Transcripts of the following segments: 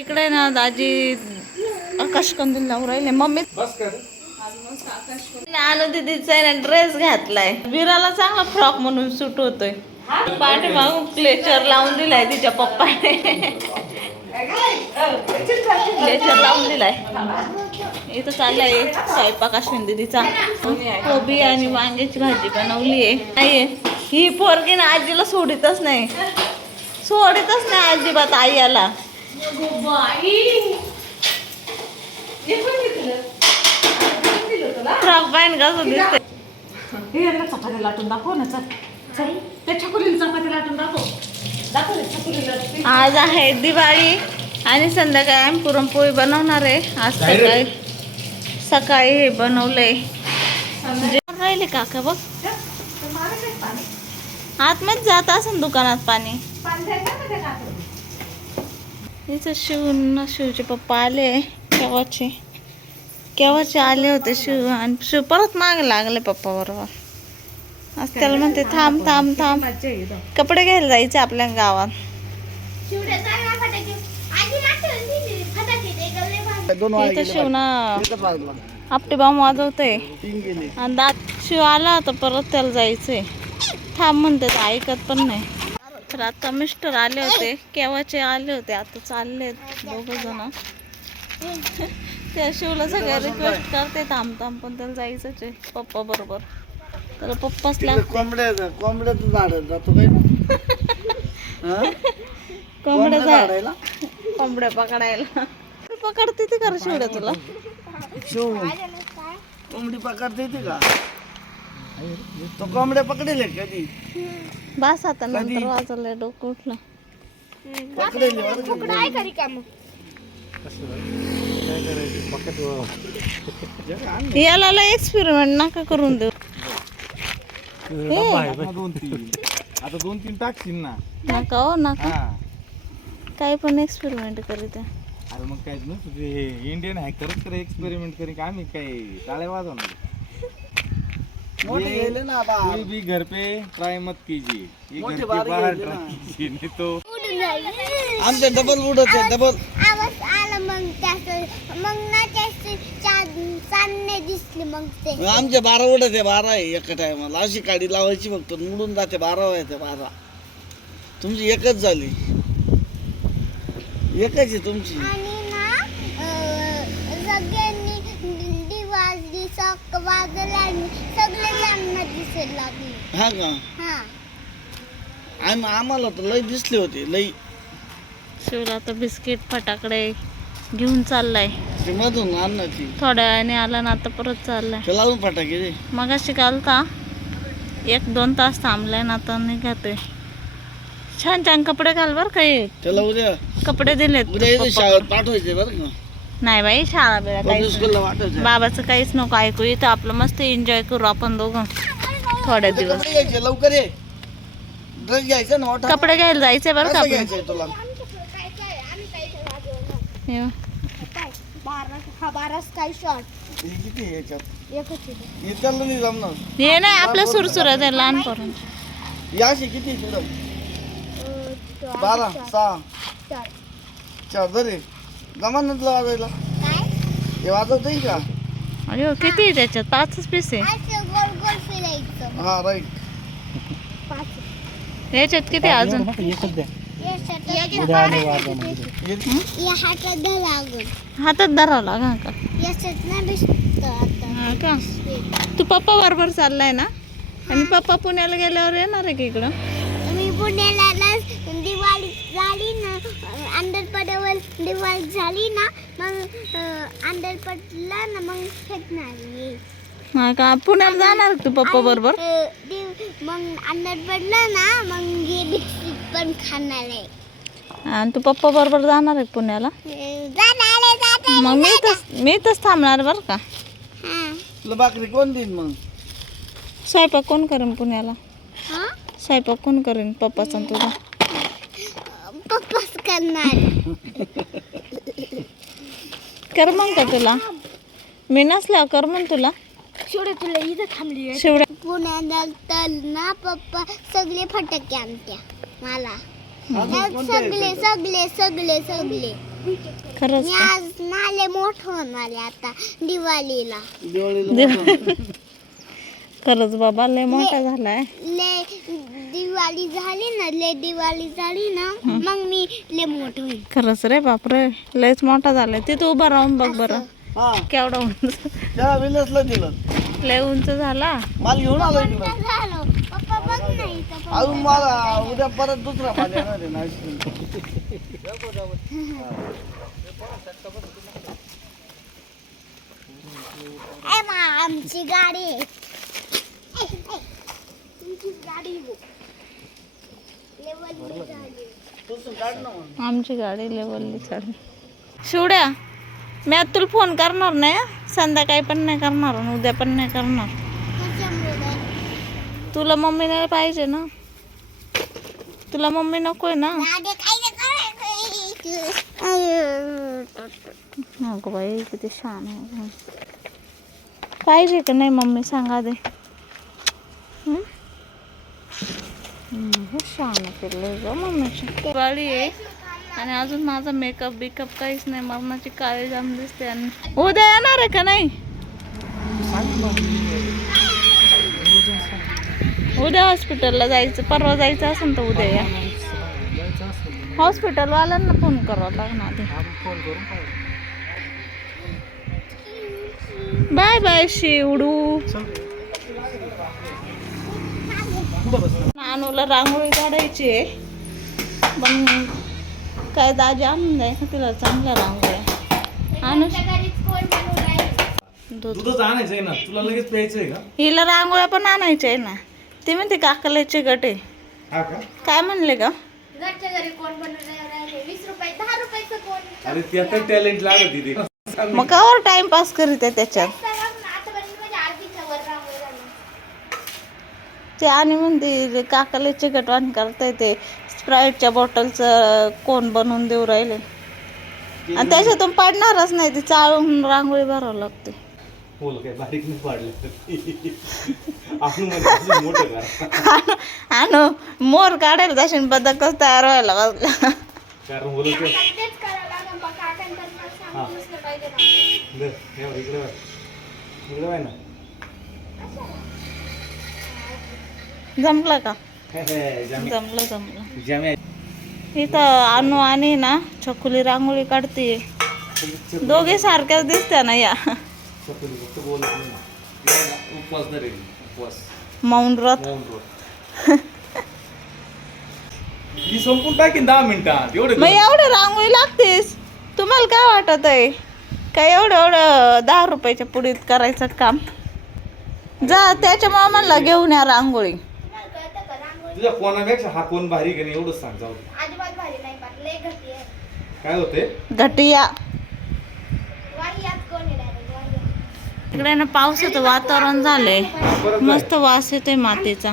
इकडे ना दाजी आकाश कंदील लावून राहिले. मम्मी अनु दीदीचा आहे ना ड्रेस घातलाय. विराला चांगला फ्रॉक म्हणून सूट होतोय. पाठी मागून क्लेचर लावून दिलाय तिच्या पप्पाने. क्लेचर लावून दिलाय. इथं चाललाय स्वयंपाक अश्विन दीदीचा. कोबी आणि वांग्याची भाजी बनवली आहे. ही पोरगी ना आजीला सोडितच नाही. सोडितच नाही अजिबात आई याला फ्रॉक पॅन्ट कसं दिसते हे यांना चपात्या लाटून दाखव ना चल. चल. त्या छकुलीला चपात्या लाटून दाखव. दाखव रे छकुलीला. ती. आज आहे दिवाळी आणि संध्याकाळी आम्ही पुरणपोळी बनवणार आहे. आज सकाळी सकाळी हे बनवलंय. राहिले काका बघ. तर मारा काय पाणी. आतमध्ये जात असेल दुकानात पाणी. पाणी द्यायचं ना शिव शिवचे पप्पा आले केव्हाचे? केव्हाचे आले होते शिव? आणि शिव परत मागे लागले पप्पा बरोबर. आज त्याला म्हणते थांब थांब थांब. कपडे घ्यायला जायचे आपल्या गावात. इथं शिव ना. आपटे बाम गेले. आणि दात शिव आला तर परत त्याला जायचंय. थांब म्हणते तर ऐकत पण नाही. तर आता मिस्टर आले होते. केव्हाचे आले होते? आता चालले दोघ जण. त्या शिवला सगळे रिक्वेस्ट करते थांब थांब पण त्याला जायचंच आहे पप्पा बरोबर. त्याला पप्पाच लागते कोंबड्या कोंबड्याचं झाड जातो काय ना? हा? कोंबड्या झाड. झाडायला? कोंबड्या पकडायला. पकडते ते कर शिवड्या तुला. शिव. कोंबडी पकडता येते का? तो कोंबड्या पकडेल कधी? बस आता नंतर वाजवलंय डोकं उठलं. आहे? याला एक्सपेरिमेंट नका करून देऊ. आता दोन तीन. आता दोन तीन टाकशील ना. नका हो नका. हा. काही पण एक्सपेरिमेंट करीत आहे. अरे मग काय ना तुझे इंडियन हॅकरच करे एक्सपेरिमेंट करेन का आम्ही? काय? टाळे वाजवणार. मोठे गेले ना कोई भी घर पे ट्राई मत कीजिए। ये घर मोठे के बारीक बाहर ट्राई. कीजिए नहीं तो आमचे डबल उडत आहे डबल आवाज आला मग त्याच. मग ना त्याचे चांदणे दिसले मग ते. आमचे बारा उडत आहे बारा आहे एका टायमाला अशी काडी लावायची फक्त मुडून जाते बारा व्हायचे बारा. तुमची एकच झाली. एकच आहे तुमची. आणि हा का? हा. आम आम्हाला तर लई दिसले होते लई. शिवला आता बिस्किट फटाकडे घेऊन चाललाय. ते मधून अन्नाची थोड्या वेळाने आला ना आता परत चाललाय. ते लावून फटाके दे. मग घालता एक दोन तास थांबलाय ना आता निघतोय छान छान कपडे घाल बर काही त्याला उद्या कपडे दिलेत. उद्या इथे पप्पा. शाळेत पाठवायचे बरं का? नाही बाई शाळा बिळा काहीच स्कूलला वाटायचं बाबाचं काहीच नको ऐकू इथं आपलं मस्त एन्जॉय करू आपण दोघं. थोड्या दिवस. कपडे घ्यायचे लवकर ये. ड्रेस घ्यायचा ना मोठा. कपडे घ्यायला जायचंय बरं का कसं घ्यायचंय तुला? हे बघ. बारा हा बारा हे किती आहे याच्यात? एकच आहे. हे त्याला नाही जमणार. हे नाही आपलं सुरसुरत आहे लहान पोरांचं. या अशी किती आहे तुला अं, तो बारा सहा. चार. चार जरे जमा ना तुला वाजायला काय? हे वाजवता येईल का? अरे हो, किती आहे त्याच्यात? पाचच पीस आहे. हा राईट. पाच. याच्यात किती अजून? या हातात लागून हातात धरावं लागा का? याच्यात नाही भेटत आता. हा का? तू पप्पा बरोबर चाललाय ना? आणि पप्पा पुण्याला गेल्यावर येणार आहे की इकडं? मी पुण्याला ना दिवाळी झाली ना अंडरपडावर दिवाळी झाली ना मग अंडरपडला ना मग फेकणार हा का? पुण्याला जाणार का तू पप्पा बरोबर? मग अंडर पडलं ना मग हे बिस्किट पण खाणार आहे. आणि तू पप्पा बरोबर जाणार आहे पुण्याला? अं, जाणार आहे, जाणार आहे. मग मी इथंच मी इथंच थांबणार बरं का? हा. तुला भाकरी कोण देईन मग? स्वयंपाक कोण करेन पुण्याला? हा? स्वयंपाक कोण करेन पप्पाचा आणि तुझा? पप्पाच करणार. कर मग का तुला? मी नसल्यावर कर मग तुला. शेवटे तुला इथं थांबली शेवड्या पुण्याला तर ना पप्पा सगळे फटाके आणत्या मला. सगळे सगळे सगळे सगळे. खरंच मी का? आज नाले मोठं होणार आहे आता दिवाळीला. खरंच बाबा लय मोठा झालाय ले दिवाळी झाली ना ले दिवाळी झाली ना मग मी ले मोठं होईल खरंच रे बापरे लयच मोठा झालाय. तिथं उभा राहून बघ बरं. हा. केवढा उंच? त्या विलेजला दिलं. लय उंच झाला? माल घेऊन आलो इकडं. पण. अजून मला उद्या परत दुसरा माल येणार आहे ना आईस्क्रीम ए मा आमची गाडी आहे. तुमची आहे. आहे. आमची गाडी लेवलली चढ शिवड्या मी आता तुला फोन करणार नाही संध्याकाळी पण नाही करणार आणि उद्या पण नाही करणार. तुला मम्मी नाही पाहिजे ना? तुला मम्मी नको आहे ना? नको बाई किती छान आहे पाहिजे का नाही मम्मी? सांगा दे. हं? छान केलं ग मम्मीची. दिवाळी आहे. आणि अजून माझा मेकअप बिकअप काहीच नाही. मरणाची काळी जाम दिसते आणि उद्या येणार आहे का नाही? उद्या हॉस्पिटलला जायचं. परवा जायचं असेल तर उद्या या. हॉस्पिटलवाल्यांना फोन करावा लागणार आधी. Bye bye शिवडू. नानूला रांगोळी काढायची आहे. पण काय दाजी आणून द्यायचं तिला चांगल्या रांगोळ्या आणू दूध. दूधच आणायचं आहे ना? तुला लगेच प्यायचं आहे का? हिला रांगोळ्या पण आणायच्या आहे ना. ते म्हणते काकल्याचे गटे हा का? काय म्हणले का घरच्या घरी कोण बनवणार राहिले वीस रुपये दहा रुपयाचं कोण? अरे त्यात टॅलेंट लागत तिथे मग कावर टाइमपास करीत आहे त्याच्यात. ते आणि म्हणते काकाला चिकटवाण करताय ते. स्प्राईटच्या बॉटलचं कोण बनवून देऊ राहिले. आणि त्याच्यातून पडणारच नाही ती चाळून रांगोळी भरावं लागते. बोल काय बारीक आणि मोर काढायला जाशील बदकच तयार व्हायला लागला. कारण बोलत ते तेच करावं लागेल बा काकांतर मला. सांगूच नाही पाहिजे ना. दे, बघ, इकडे बघ. इकडे बघ ना. जमलं का? जमलं जमलं. जामे. इथं आणू आणि ना छकुली रांगोळी काढते. दोघे सारख्याच दिसत्या ना या. मौन व्रत. मौन व्रत. ही संपून टाकीन दहा मिनिटात. एवढे मग एवढं रांगोळी लागतेस. तुम्हाला काय वाटत आहे? काय एवढं एवढं दहा रुपयाच्या पुढीत करायचं काम? जा त्याच्या मामाला घेऊन या रांगोळी तुम्हाला कळतं का रांगोळी तुझ्या कोणापेक्षा हा कोण भारी का नाही एवढंच सांग जाऊ दे. अजिबात भारी नाही पाठ लय घटी आहे. काय होते घटिया. वाहियात कोण आहे? वाहियात इकडे ना पावसाचं वातावरण झालंय. परत मस्त वास येतोय मातीचा.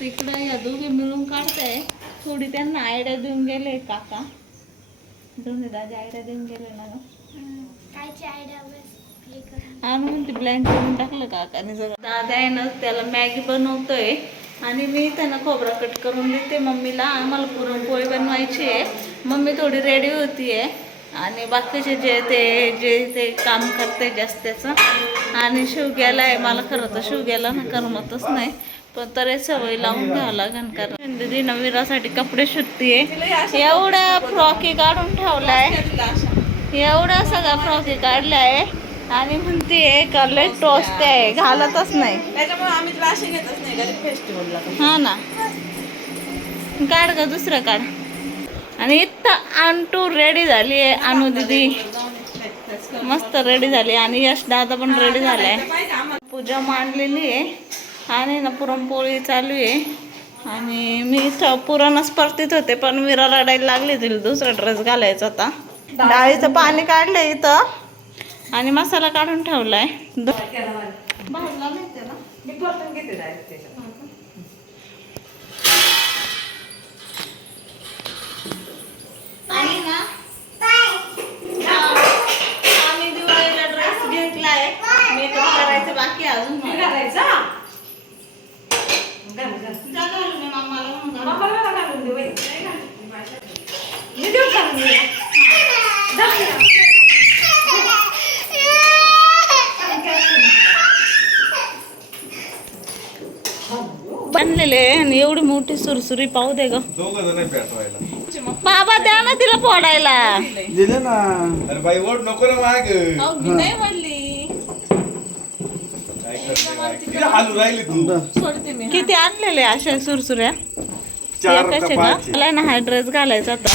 इकडे या दोघे मिळून काढताय. थोडी त्यांना आयडिया देऊन गेले काका. दोन्ही दादा आयडिया देऊन गेले ना गं. कायची आयडिया आम्ही म्हणते ब्लँक करून टाकलं काकाने. जर दादा आहे ना त्याला मॅगी बनवतोय. आणि मी त्यांना खोबरा कट करून देते. मम्मीला आम्हाला पुरणपोळी बनवायची आहे. मम्मी थोडी रेडी होती आहे आणि बाकीचे जे ते जे ते काम करते जास्त त्याचं आणि शिवग्याला आहे. मला खरं तर शिव ना करमतच नाही. पण तरी सवय लावून घ्यावं लागेल कारण. दिदी नवीरासाठी कपडे शिकतीये एवढा फ्रॉकी काढून ठेवलाय. एवढा सगळा फ्रॉकी काढलाय आणि म्हणते का लय टोचते आहे घालतच नाही. त्याच्यामुळे आम्ही तुला असे घेतच नाही फेस्टिवलला हा ना. काढ का दुसरं काढ. आणि इथं आणटू रेडी झाली आहे अनु दिदी. मस्त रेडी झाली आणि यश दादा पण रेडी झालाय. पूजा मांडलेली आहे. आणि ना पुरणपोळी चालू आहे. आणि मी इथं पुरण स्पर्धेत होते पण विरा रडायला लागली तिला दुसरा ड्रेस घालायचा होता. डाळीचं पाणी काढलंय इथं. आणि मसाला काढून ठेवलाय. दो- भाजला नाही त्याला. मी परतून घेते direct त्याच्यात. आणि ना आम्ही दिवाळीला ड्रेस घेतलाय मेकअप करायचं बाकी आहे अजून मला. घालायचा घाल, घाल. जा घालून ये मम्माला म्हणून घालून. मम्माला मला घालून दे, वय. मी देऊ घालून दे. जा मोठी सुरसुरी पाहू दे ग. बाबा द्या ना तिला फोडायला. दिले ना. अरे बाई ओढ नको ना माग. किती आणलेले अशा सुरसुऱ्या? ना हा ड्रेस घालायचा होता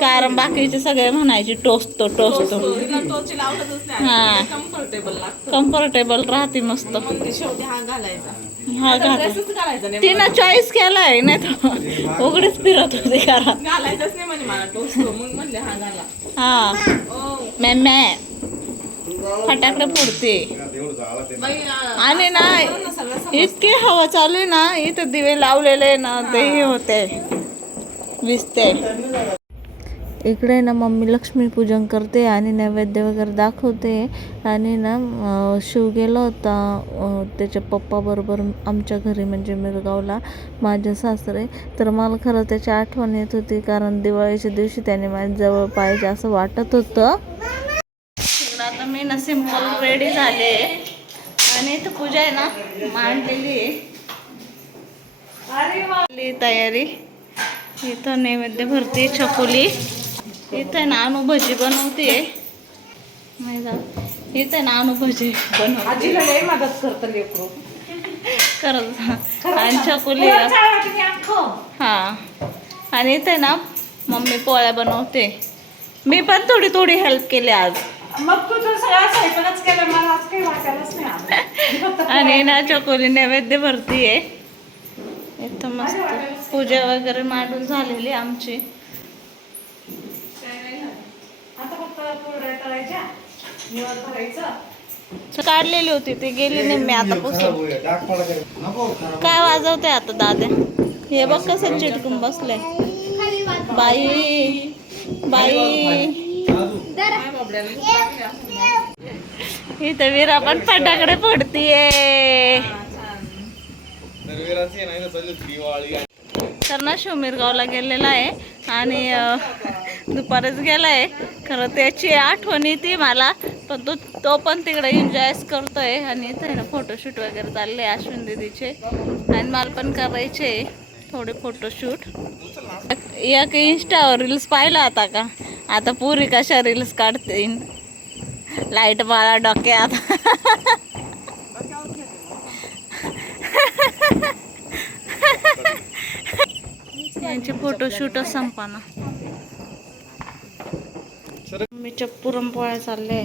कारण बाकीचे सगळे म्हणायचे टोचतो टोचतो हा. कम्फर्टेबल राहते मस्त. हा घालायचा. तिनं चॉईस केलाय नाही तर उघडीच फिरत होती घरात. हा ओ. मॅ फटाकडे फोडते. आणि ना इतके हवा चालू आहे ना इथं दिवे लावलेले ना ते हे होते. विजते. इकडे ना मम्मी लक्ष्मीपूजन करते आणि नैवेद्य वगैरे दाखवते. आणि ना शिव गेला होता त्याच्या पप्पाबरोबर आमच्या घरी म्हणजे मिरगावला माझ्या सासरे. तर मला खरं त्याची आठवण येत होती कारण दिवाळीच्या दिवशी त्याने माझ्या जवळ पाहिजे असं वाटत होतं. आता मी ना सिंपल रेडी झाले. आणि इथं पूजा आहे ना मांडलेली आहे. तयारी. इथं नैवेद्य भरते छकुली. इथं ना अनु भजी बनवते इथं ना अनु भजी बनवते मदत करतं लेकरू. करत आणि छकुली हा. आणि इथे ना मम्मी पोळ्या बनवते. मी पण थोडी थोडी हेल्प केली आज. मग तू तर सगळा स्वयंपाकच केला मला आज काही वाटायलाच नाही आलं. मी फक्त आणि ना चकोली नैवेद्य भरतीये. इथं मस्त पूजा वगैरे मांडून झालेली आमची आता फक्त कुरड्या तळायच्या निवड भरायचं काढलेली होती ती गेली नाही मी आता पुसून. काय वाजवते आता दादा हे बघ कसं चिटकून बसलंय. बाई बाई. इथं वीरा पण फटाकडे फोडतीये. दिवाळी तर ना शिवमिरगावला गेलेला आहे आणि दुपारच गेला आहे खरं त्याची आठवण येते मला पण तो तो पण तिकडे एन्जॉयच करतोय आणि त्यानं ना फोटोशूट वगैरे चालले अश्विन दिदीचे. आणि मला पण करायचे थोडे फोटोशूट एक इंस्टावर रील्स पाहिला आता का? आता पुरी कशा रील्स काढते लाइट मला डोक्यात. यांचे फोटोशूटच संपाना. मम्मीच्या पुरणपोळ्या चालले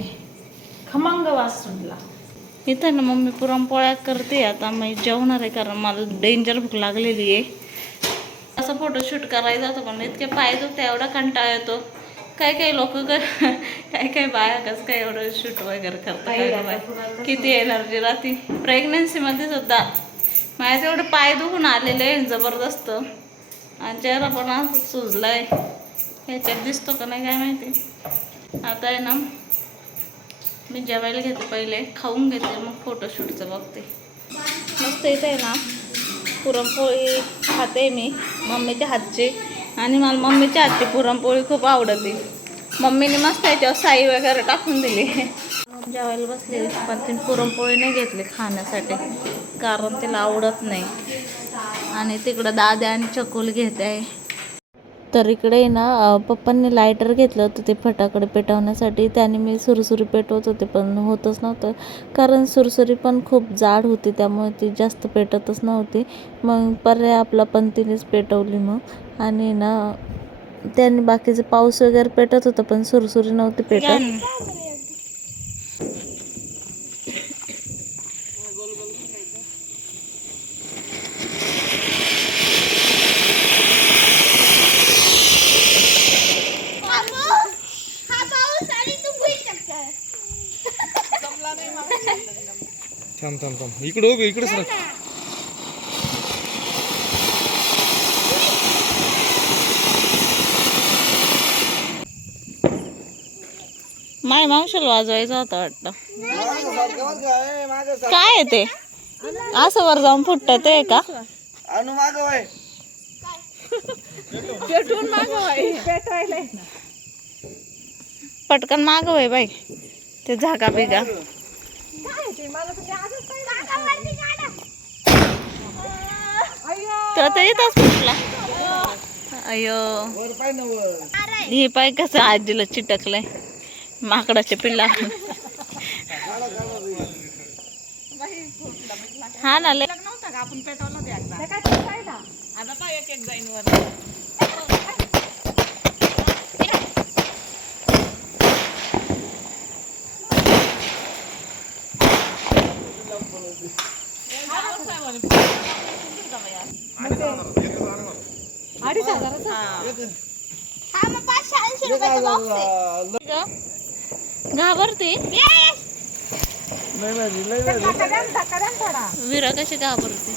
खमंग वास सुटला. इथं ना मम्मी पुरणपोळ्या करते आता. मी जेवणार आहे कारण मला डेंजर भूक लागलेली आहे. असं फोटोशूट करायचा होता पण इतके पाहिजे होते एवढा कंटाळा येतो. काही काही लोक काही काही बाया कसं काय एवढं शूट वगैरे करतात? काय. किती एनर्जी राहते प्रेग्नन्सीमध्ये सुद्धा. माझे तेवढे पाय दुखून आलेले आहे जबरदस्त. आणि चेहरा पण असं सुजलाय. ह्याच्यात दिसतो का नाही काय माहिती. आता आहे ना मी जेवायला घेते पहिले खाऊन घेते मग फोटोशूटचं बघते. मस्त येते आहे ना पुरणपोळी खाते मी मम्मीच्या हातची. आणि मला मम्मीच्या हातची पुरणपोळी खूप आवडते. मम्मीने मस्त याच्यावर साई वगैरे टाकून दिली. जेवायला बसले पण तिने पुरणपोळी नाही घेतली खाण्यासाठी कारण तिला आवडत नाही. आणि तिकडं दाद्या आणि चकूल घेते आहे. तर इकडे ना पप्पांनी लायटर घेतलं होतं ते फटाकडे पेटवण्यासाठी. त्याने मी सुरसुरी पेटवत होते पण होतच नव्हतं. कारण सुरसुरी पण खूप जाड होती त्यामुळे ती जास्त पेटतच नव्हती. मग पर्याय आपला पण तिनेच पेटवली मग. आणि ना त्याने बाकीचं पाऊस वगैरे पेटत होतं पण सुरसुरी नव्हती पेटत हा पाऊस आणि तू भुईसक्कर. थांब थांब थांब. इकडे उभी इकडेच राह माय मावशाला वाजवायचं होतं वाटतं. काय आहे ते? असं वर जाऊन फुटत आहे का? पटकन मागव आहे बाई. ते झाका बिगा. तर येतच अयो. वर पाय ना वर हे पाय कसं आजीला चिटकलंय. माकडाच्या पिल्ला. हा ना लय. नव्हता का? आपण पेटवला ते एकदा. आता पाय एक एक जाईन वर. अडीच हजाराचा हा मग पाचशे ऐंशी रुपयाचा बॉक्स आहे ग? घाबरते नाही नाही लय नाही धक्का द्या ना, धक्का द्या ना थोडा विरा कशी घाबरते